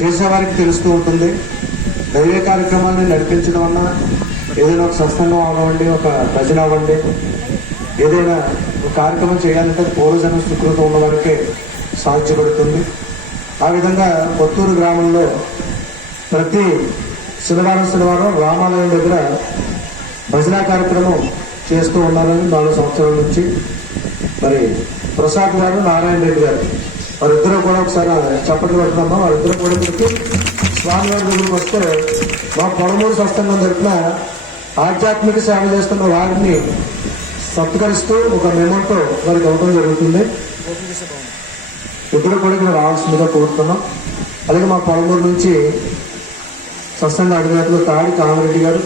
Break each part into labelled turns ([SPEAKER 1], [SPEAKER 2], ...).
[SPEAKER 1] చేసేవారికి తెలుస్తూ ఉంటుంది. దైవ కార్యక్రమాన్ని నడిపించడం వల్ల ఏదైనా ఒక సత్సంగం అవ్వండి ఒక భజన అవ్వండి ఏదైనా ఒక కార్యక్రమం చేయాలంటే పూర్వజన సుకృతం ఉన్న వరకే సాధ్యపడుతుంది. ఆ విధంగా కొత్తూరు గ్రామంలో ప్రతి శనివారం శనివారం రామాలయం దగ్గర భజన కార్యక్రమం చేస్తూ ఉన్నారని నాలుగు సంవత్సరాల నుంచి. మరి ప్రసాద్ గారు నారాయణ రెడ్డి గారు వారిద్దరూ కూడా ఒకసారి చప్పట్లు పెడుతున్నామా వారిద్దరూ కూడా పెట్టి స్వామివారి దగ్గరికి వస్తే మా పొడమూరు స్వస్థంగా జరిపిన ఆధ్యాత్మిక సేవ చేస్తున్న వారిని సత్కరిస్తూ ఒక మెమోతో వారికి ఇవ్వడం జరుగుతుంది. ఇద్దరు కూడా ఇక్కడ రావాల్సిందిగా కోరుతున్నాం. అలాగే మా పొడమూరు నుంచి స్వస్థంగా అడిగినట్లు తాడి కామిరెడ్డి గారు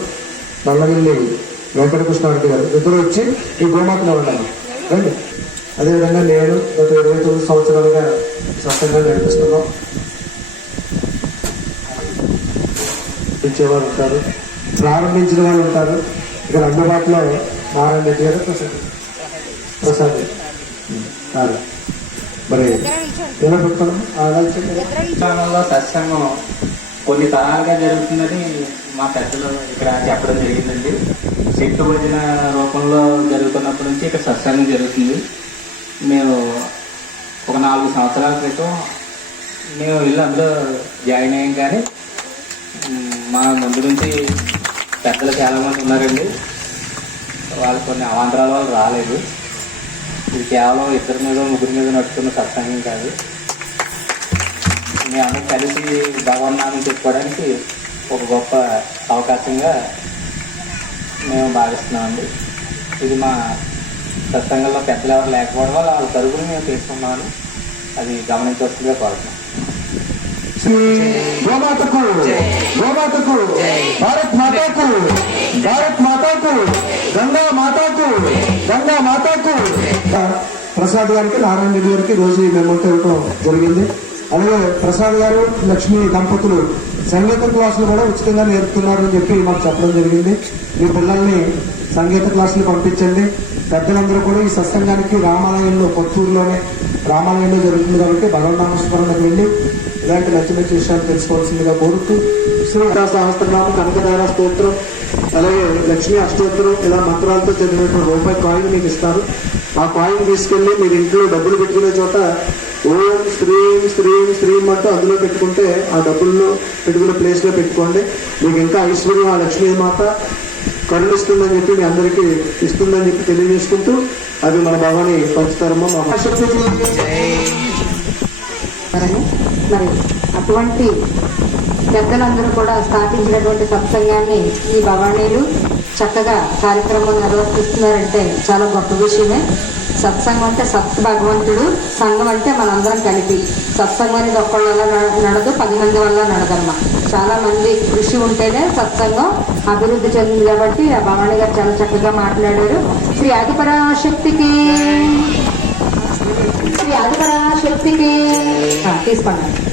[SPEAKER 1] నల్లవెల్లి వెంకటకృష్ణారెడ్డి గారు ఇద్దరు వచ్చి ఈ గోమాతలో ఉండాలి రండి. అదేవిధంగా నేను గత ఇరవై తొమ్మిది సంవత్సరాలుగా సత్సంగాన్ని నడిపిస్తున్నాం. ఇచ్చేవారు ఉంటారు. ప్రారంభించిన వాళ్ళు ఉంటారు. ఇక్కడ అందుబాటులో నారాయణ రెడ్డి గారు ప్రసాద్. ప్రసాద్. ఉమ్, మరి ఎలా పెట్టుకోవడం
[SPEAKER 2] గ్రామంలో సత్సంగం కొన్ని తరాలుగా జరుగుతుందని మా పెద్దలు ఇక్కడ చెప్పడం జరిగిందండి. చెట్టు భజన రూపంలో జరుగుతున్నప్పటి నుంచి ఇక్కడ సత్సంగం జరుగుతుంది. మేము ఒక నాలుగు సంవత్సరాల క్రితం మేము వెళ్ళి అందులో జాయిన్ అయ్యాం కానీ మా ముందు నుంచి పెద్దలు చాలామంది ఉన్నారండి. వాళ్ళు కొన్ని అవాంతరాల వాళ్ళు రాలేదు. ఇది కేవలం ఇద్దరి మీద ముగ్గురి మీద నడుచుకున్న సత్సంగం కాదు. మీ అందరం కలిసి భగవన్నామం చెప్పుకోవడానికి ఒక గొప్ప అవకాశంగా మేము భావిస్తున్నామండి. ఇది మా సత్సంగంలో పెద్దలు ఎవరు లేకపోవడం వల్ల వాళ్ళ తరుగులు మేము తీసుకున్నామని అది గమనించవలసిందిగా కోరుతున్నాం
[SPEAKER 1] గోమాతకు గోమాతకు భారత్ మాతాకు భారత్ మాతాకు గంగా మాతాకు గంగా మాతాకు. ప్రసాద్ గారికి నారాయణ రెడ్డి గారికి రోజు మేమంతా ఇవ్వటం ఇవ్వడం జరిగింది. అలాగే ప్రసాద్ గారు లక్ష్మి దంపతులు సంగీత క్లాసులు కూడా ఉచితంగా నేర్పుతున్నారని చెప్పి మాకు చెప్పడం జరిగింది. మీ పిల్లల్ని సంగీత క్లాసులు పంపించండి. పెద్దలందరూ కూడా ఈ సత్సంగానికి రామాలయంలో కొత్తూరులోనే రామాలయంలో జరుగుతుంది కాబట్టి భగవన్నామస్మరణకు వెళ్ళి ఇలాంటి మంచి మంచి విషయాలు తెలుసుకోవాల్సిందిగా కోరుతూ శ్రీ సహస్రనామ కనకదార స్తోత్రం అలాగే లక్ష్మీ అష్టోత్తరం ఇలా మంత్రాలతో చదివినటువంటి రూపాయి కాయిన్ మీకు ఇస్తారు. ఆ కాయిన్ తీసుకెళ్ళి మీరు ఇంట్లో డబ్బులు పెట్టుకునే చోట ఓం శ్రీం శ్రీం శ్రీం అంటూ అందులో పెట్టుకుంటే ఆ డబ్బుల్లో పెట్టుకునే ప్లేస్లో పెట్టుకోండి. మీకు ఇంకా ఐశ్వర్యం ఆ లక్ష్మీ మాత కరుణిస్తుందని చెప్పి మీ అందరికీ ఇస్తుందని చెప్పి తెలియజేసుకుంటూ అది మన భవాని పంచుతారమ్మా
[SPEAKER 3] మరి అటువంటి పెద్దలందరూ కూడా స్థాపించినటువంటి సత్సంగాన్ని ఈ భవానీలు చక్కగా కార్యక్రమం నిర్వర్తిస్తున్నారంటే చాలా గొప్ప విషయమే. సత్సంగం అంటే సత్ భగవంతుడు సంఘం అంటే మనందరం కలిపి. సత్సంగం అనేది ఒక్కళ్ళ వల్ల నడ- నడదు పది మంది వల్ల నడదమ్మ చాలా మంది కృషి ఉంటేనే సత్సంగం అభివృద్ధి చెందింది కాబట్టి ఆ భవానీ గారు చాలా చక్కగా మాట్లాడారు. శ్రీ ఆదిపరాశక్తికి. శ్రీ ఆదిపరాశక్తికి. తీసుకోండి.